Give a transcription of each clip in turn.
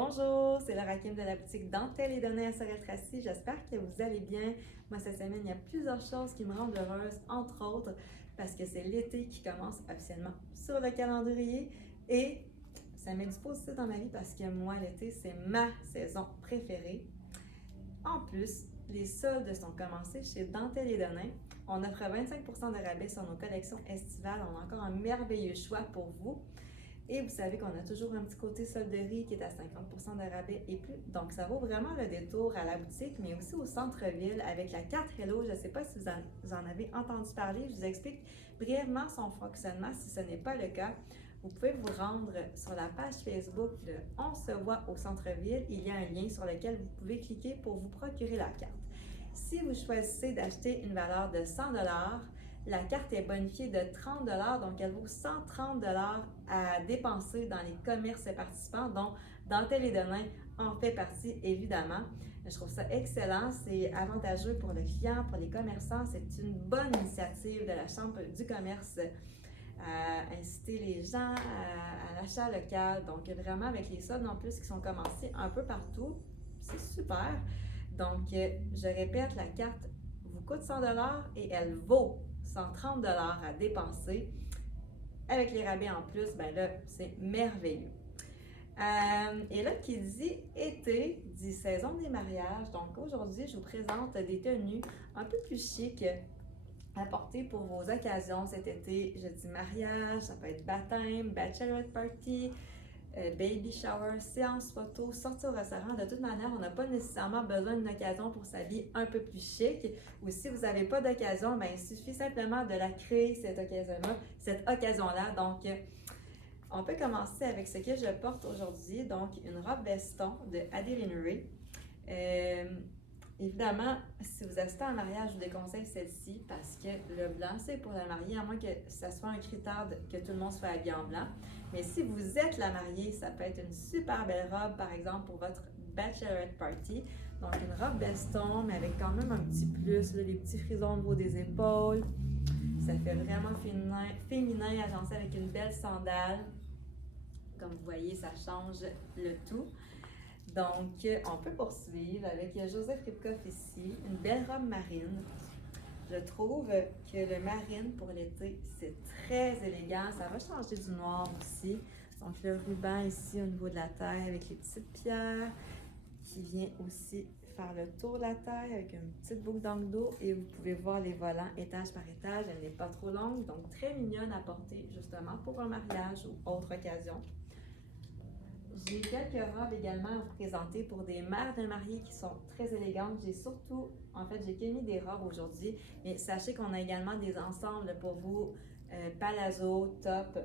Bonjour, c'est Laura Kim de la boutique Dentelle et Données à Sorel-Tracy. J'espère que vous allez bien. Moi, cette semaine, il y a plusieurs choses qui me rendent heureuse, entre autres parce que c'est l'été qui commence officiellement sur le calendrier et ça met du positif dans ma vie parce que moi, l'été, c'est ma saison préférée. En plus, les soldes sont commencés chez Dentelle et Données. On offre 25% de rabais sur nos collections estivales. On a encore un merveilleux choix pour vous. Et vous savez qu'on a toujours un petit côté solderie qui est à 50% de rabais et plus. Donc, ça vaut vraiment le détour à la boutique, mais aussi au centre-ville avec la carte Hello. Je ne sais pas si vous en avez entendu parler. Je vous explique brièvement son fonctionnement si ce n'est pas le cas. Vous pouvez vous rendre sur la page Facebook de On se voit au centre-ville. Il y a un lien sur lequel vous pouvez cliquer pour vous procurer la carte. Si vous choisissez d'acheter une valeur de 100 la carte est bonifiée de 30 donc elle vaut 130 à dépenser dans les commerces participants, dont Dentelle et Données en fait partie évidemment. Je trouve ça excellent, c'est avantageux pour le client, pour les commerçants, c'est une bonne initiative de la Chambre du commerce à inciter les gens à l'achat local. Donc vraiment avec les soldes en plus qui sont commencés un peu partout, c'est super. Donc je répète, la carte vous coûte 100 et elle vaut 130 à dépenser. Avec les rabais en plus, ben là, c'est merveilleux. Et là, qui dit été, dit saison des mariages. Donc aujourd'hui, je vous présente des tenues un peu plus chic à porter pour vos occasions cet été. Je dis mariage, ça peut être baptême, bachelorette party, baby shower, séance photo, sortir au restaurant. De toute manière, on n'a pas nécessairement besoin d'une occasion pour s'habiller un peu plus chic. Ou si vous n'avez pas d'occasion, ben, il suffit simplement de la créer, cette occasion-là. Donc, on peut commencer avec ce que je porte aujourd'hui. Donc, une robe veston de Adeline Ray. Évidemment, si vous assistez à un mariage, je vous déconseille celle-ci parce que le blanc, c'est pour la mariée, à moins que ça soit un critère que tout le monde soit habillé en blanc. Mais si vous êtes la mariée, ça peut être une super belle robe, par exemple, pour votre bachelorette party. Donc, une robe veston, mais avec quand même un petit plus, là, les petits frisons au niveau des épaules. Ça fait vraiment féminin agencé avec une belle sandale. Comme vous voyez, ça change le tout. Donc, on peut poursuivre avec Joseph Ripkoff ici, une belle robe marine. Je trouve que le marine pour l'été, c'est très élégant. Ça va changer du noir aussi. Donc, le ruban ici au niveau de la taille avec les petites pierres qui vient aussi faire le tour de la taille avec une petite boucle d'angle d'eau. Et vous pouvez voir les volants étage par étage. Elle n'est pas trop longue, donc très mignonne à porter justement pour un mariage ou autre occasion. J'ai quelques robes également à vous présenter pour des mères de mariés qui sont très élégantes. J'ai que mis des robes aujourd'hui, mais sachez qu'on a également des ensembles pour vous, palazzo, top.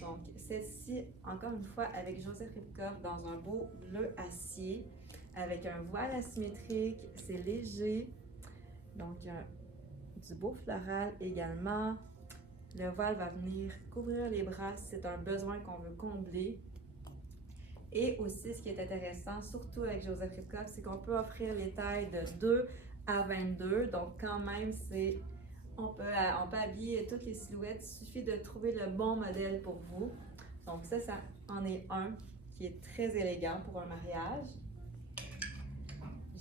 Donc, celle-ci, encore une fois, avec Joseph Ripkoff dans un beau bleu acier, avec un voile asymétrique, c'est léger. Donc, du beau floral également. Le voile va venir couvrir les bras si c'est un besoin qu'on veut combler. Et aussi, ce qui est intéressant, surtout avec Joseph Ripkoff, c'est qu'on peut offrir les tailles de 2 à 22. Donc, quand même, on peut habiller toutes les silhouettes. Il suffit de trouver le bon modèle pour vous. Donc, ça en est un qui est très élégant pour un mariage.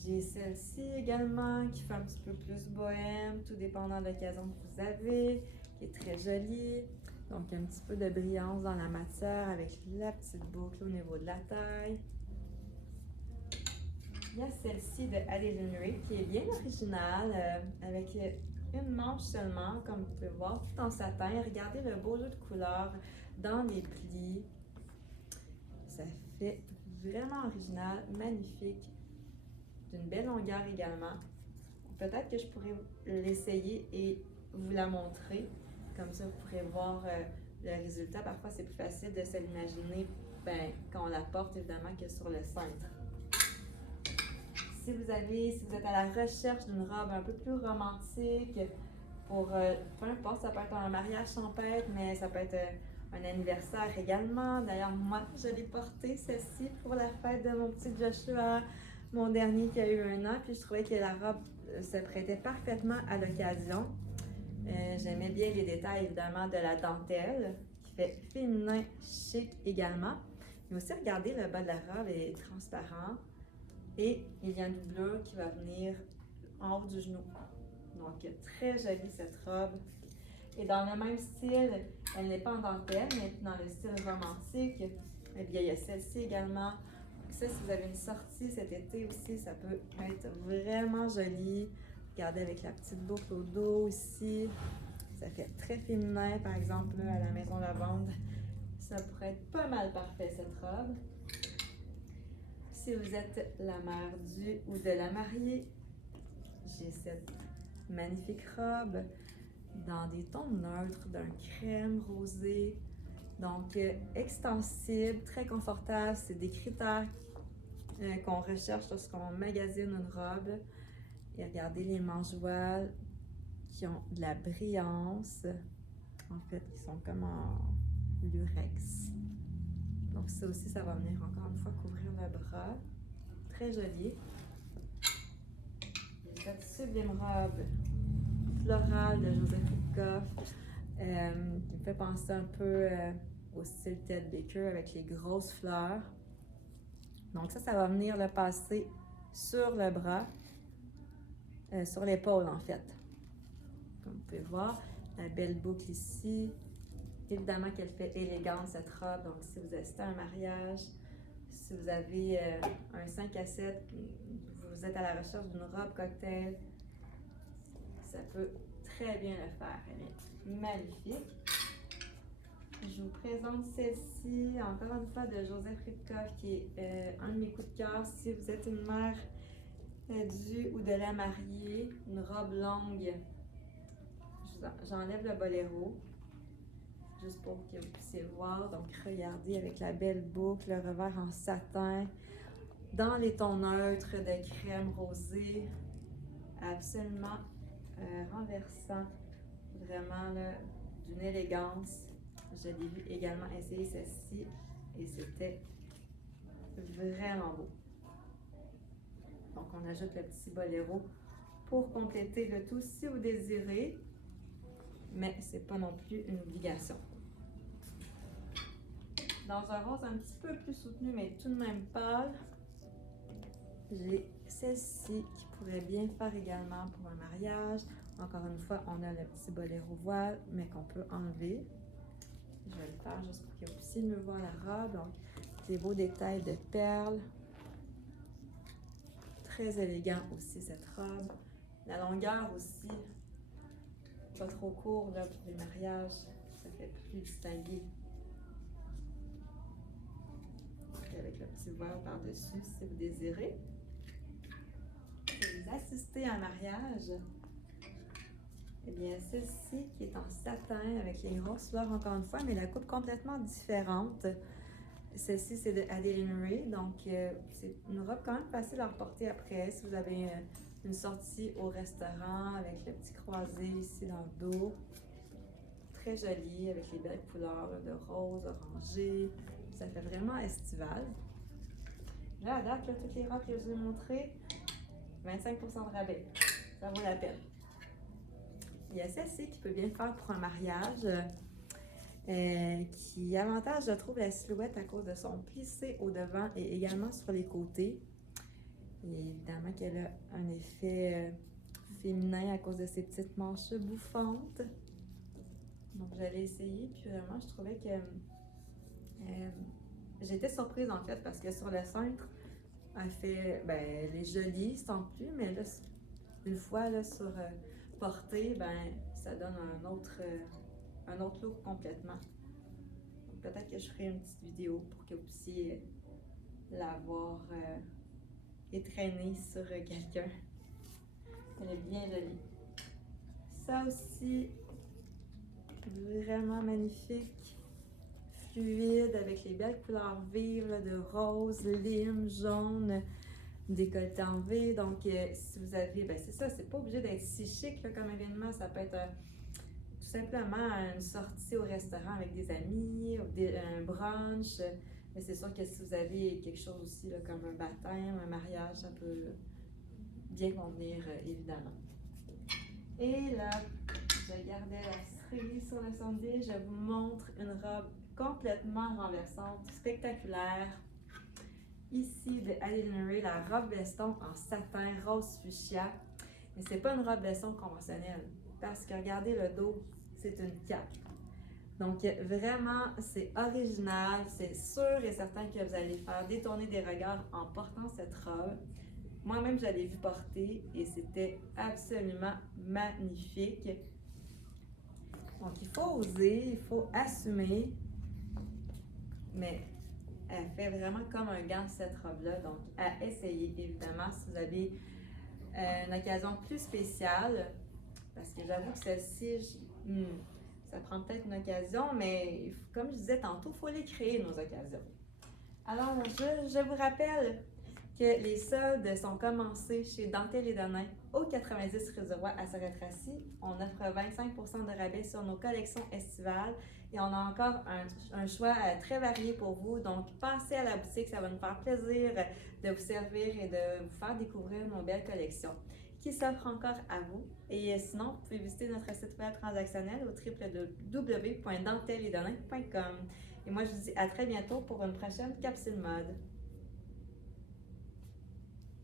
J'ai celle-ci également qui fait un petit peu plus bohème, tout dépendant de l'occasion que vous avez, qui est très jolie. Donc, un petit peu de brillance dans la matière avec la petite boucle au niveau de la taille. Il y a celle-ci de Adeline Ray qui est bien originale, avec une manche seulement, comme vous pouvez voir, tout en satin. Regardez le beau jeu de couleurs dans les plis. Ça fait vraiment original, magnifique, d'une belle longueur également. Peut-être que je pourrais l'essayer et vous la montrer. Comme ça, vous pourrez voir le résultat. Parfois, c'est plus facile de se l'imaginer quand on la porte, évidemment, que sur le cintre. Si vous êtes à la recherche d'une robe un peu plus romantique, pour, peu importe, ça peut être un mariage champêtre, mais ça peut être un anniversaire également. D'ailleurs, moi, je l'ai portée, celle-ci, pour la fête de mon petit Joshua, mon dernier qui a eu 1 an. Puis je trouvais que la robe se prêtait parfaitement à l'occasion. J'aimais bien les détails, évidemment, de la dentelle, qui fait féminin chic également. Mais aussi, regardez, le bas de la robe est transparent et il y a une doublure qui va venir en haut du genou. Donc, très jolie cette robe. Et dans le même style, elle n'est pas en dentelle, mais dans le style romantique, eh bien, il y a celle-ci également. Donc ça, si vous avez une sortie cet été aussi, ça peut être vraiment joli. Regardez avec la petite boucle au dos aussi. Ça fait très féminin, par exemple, là, à la maison lavande. Ça pourrait être pas mal parfait, cette robe. Si vous êtes la mère du ou de la mariée, j'ai cette magnifique robe dans des tons neutres, d'un crème rosé. Donc, extensible, très confortable. C'est des critères qu'on recherche lorsqu'on magasine une robe. Et regardez les manches-voiles qui ont de la brillance. En fait, qui sont comme en lurex. Donc, ça aussi, ça va venir encore une fois couvrir le bras. Très joli. Et cette sublime robe florale de Joseph Ripkoff, qui me fait penser un peu au style Ted Baker avec les grosses fleurs. Donc ça va venir le passer sur le bras, sur l'épaule en fait. Comme vous pouvez voir, la belle boucle ici. Évidemment qu'elle fait élégante cette robe, donc si vous assistez à un mariage, si vous avez un 5 à 7, vous êtes à la recherche d'une robe cocktail, ça peut très bien le faire. Elle est magnifique. Je vous présente celle-ci, encore une fois, de Joseph Ripkoff, qui est un de mes coups de cœur. Si vous êtes une mère du ou de la mariée, une robe longue, j'enlève le boléro, juste pour que vous puissiez voir. Donc, regardez avec la belle boucle, le revers en satin, dans les tons neutres de crème rosée, absolument renversant, vraiment d'une élégance. Je l'ai vu également essayer celle-ci et c'était vraiment beau. Donc, on ajoute le petit boléro pour compléter le tout si vous désirez, mais c'est pas non plus une obligation. Dans un rose un petit peu plus soutenu, mais tout de même pâle, j'ai celle-ci qui pourrait bien faire également pour un mariage. Encore une fois, on a le petit boléro voile, mais qu'on peut enlever. Je vais le faire juste pour que vous puissiez mieux voir la robe. Donc, des beaux détails de perles. Très élégant aussi cette robe. La longueur aussi, pas trop court là, pour les mariages. Ça fait plus distingué. Avec le petit voile par-dessus si vous désirez. Si vous assistez à un mariage, eh bien, celle-ci qui est en satin avec les grosses fleurs encore une fois, mais la coupe complètement différente. Celle-ci, c'est de Adeline Ray, donc c'est une robe quand même facile à reporter après. Si vous avez une sortie au restaurant avec le petit croisé ici dans le dos. Très jolie avec les belles couleurs là, de rose, orangé. Ça fait vraiment estival. Là, à date, là, toutes les robes que je vous ai montrées, 25% de rabais. Ça vaut la peine. Il y a celle-ci qui peut bien faire pour un mariage, qui avantage, je trouve, la silhouette à cause de son plissé au devant et également sur les côtés. Et évidemment qu'elle a un effet féminin à cause de ses petites manches bouffantes. Donc, j'allais essayer, puis vraiment, je trouvais que j'étais surprise en fait parce que sur le centre, elle fait, elle est jolie sans plus, mais là, une fois là, sur portée, ça donne un autre look complètement. Peut-être que je ferai une petite vidéo pour que vous puissiez la voir étraînée sur quelqu'un. Elle est bien jolie. Ça aussi, vraiment magnifique, fluide, avec les belles couleurs vives là, de rose, lime, jaune, décolleté en V. Donc, si vous avez, c'est ça, c'est pas obligé d'être si chic là, comme événement. Ça peut être tout simplement une sortie au restaurant avec des amis, un brunch. Mais c'est sûr que si vous avez quelque chose aussi là, comme un baptême, un mariage, ça peut bien convenir, évidemment. Et là, je gardais la cerise sur le sondage. Je vous montre une robe complètement renversante, spectaculaire. Ici, de Adeline Ray, la robe veston en satin rose fuchsia. Mais c'est pas une robe veston conventionnelle, parce que regardez le dos, c'est une cape. Donc vraiment, c'est original, c'est sûr et certain que vous allez faire détourner des regards en portant cette robe. Moi-même, je l'ai vue porter et c'était absolument magnifique. Donc il faut oser, il faut assumer, mais elle fait vraiment comme un gant cette robe-là. Donc à essayer évidemment si vous avez une occasion plus spéciale, parce que j'avoue que celle-ci, ça prend peut-être une occasion, mais comme je disais tantôt, il faut les créer, nos occasions. Alors, je vous rappelle que les soldes sont commencés chez Dentelle et Donnin au 90 rue du Roi à Sorel-Tracy. On offre 25% de rabais sur nos collections estivales et on a encore un choix très varié pour vous. Donc, passez à la boutique, ça va nous faire plaisir de vous servir et de vous faire découvrir nos belles collections qui s'offrent encore à vous. Et sinon, vous pouvez visiter notre site web transactionnel au www.dentelledonnin.com. Et moi, je vous dis à très bientôt pour une prochaine capsule mode.